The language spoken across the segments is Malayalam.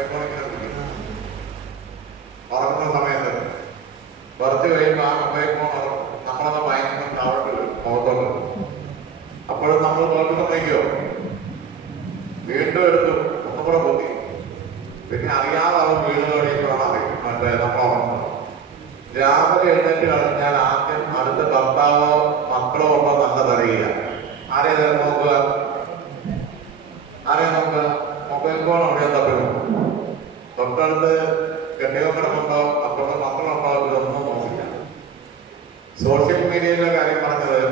ഇങ്ങനെ സമയത്ത് കഴിയുമ്പോൾ ആ മൊബൈൽ ഫോൺ നമ്മളൊന്ന് ഭയങ്കര താഴോട്ട് വരും മുഖത്തോട്ട്. അപ്പോഴും നമ്മൾ തോൽക്കുമ്പോഴേക്കോ വീണ്ടും എടുത്തു പൊത്തി പിന്നെ അറിയാതെ അവൻ വീണ് കഴിയുമ്പോഴാണ് അറിയും മറ്റേ തൊട്ടടുത്ത് കെട്ടിയോ കിടപ്പുണ്ടോ അപ്പുറത്ത് മക്കളുണ്ടോ ഇതൊന്നും നോക്കില്ല. സോഷ്യൽ മീഡിയയിലെ കാര്യം പറഞ്ഞത്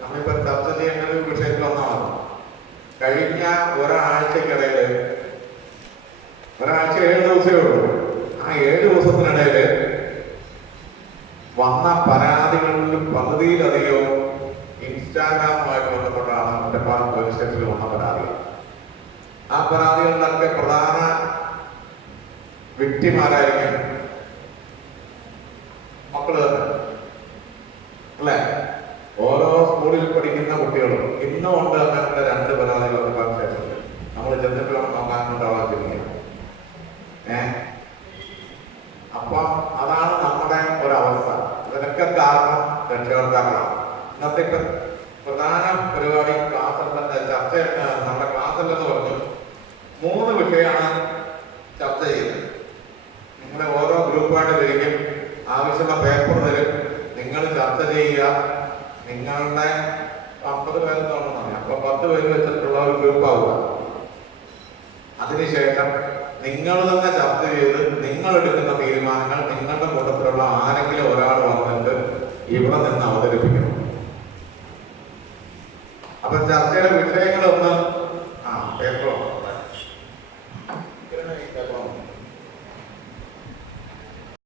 നമ്മളിപ്പോ ചർച്ച ചെയ്യേണ്ട ഒരു വിഷയത്തിൽ ഒന്നാണ്. കഴിഞ്ഞ ഒരാഴ്ചക്കിടയിൽ ഒരാഴ്ച ഏഴ് ദിവസമേ ഉള്ളൂ. ആ ഏഴ് ദിവസത്തിനിടയിൽ വന്ന പരാതികളിൽ പകുതിയിലധികവും ഇൻസ്റ്റാഗ്രാമുമായിട്ട് ബന്ധപ്പെട്ടാണ് ഒറ്റപ്പാലം പോലീസ് സ്റ്റേഷനിൽ വന്ന പരാതികൾ. ആ പരാതികളിലൊക്കെ വ്യക്തിമാരായിരിക്കും മക്കൾ അല്ലേ? ഓരോ സ്കൂളിൽ പഠിക്കുന്ന കുട്ടികളും ഇന്നും ഉണ്ട് അങ്ങനത്തെ രണ്ട് പരാതികളൊക്കെ ഒറ്റപ്പാലം നമ്മൾ ചെന്നിട്ട് വേണം നോക്കാൻ ഏ? അപ്പൊ അതാണ് നമ്മുടെ ഒരവസ്ഥ. ഇതിനൊക്കെ കാരണം രക്ഷകർത്താക്കളാണ്. ഇന്നത്തെ പ്രധാന പരിപാടി ക്ലാസ് എന്താ ചർച്ച നമ്മുടെ ക്ലാസ് അല്ലെന്ന് പറഞ്ഞു മൂന്ന് വിഷയമാണ് ചർച്ച ചെയ്യുന്നത്. ഗ്രൂപ്പായിട്ട് തിരിക്കും ആവശ്യമുള്ള പേപ്പർ തരും. നിങ്ങൾ ചർച്ച ചെയ്യുക. നിങ്ങളുടെ അമ്പത് പേരെന്ന് അപ്പൊ പത്ത് പേര് വെച്ചിട്ടുള്ള ഒരു ഗ്രൂപ്പ് ആവുക. അതിനുശേഷം നിങ്ങൾ തന്നെ ചർച്ച ചെയ്ത് നിങ്ങൾ എടുക്കുന്ന തീരുമാനങ്ങൾ നിങ്ങളുടെ കൂട്ടത്തിലുള്ള ആരെങ്കിലും ഒരാൾ വന്നിട്ട് ഇവിടെ നിന്ന് അവതരിപ്പിക്കണം. അപ്പൊ ചർച്ചയുടെ വിഷയം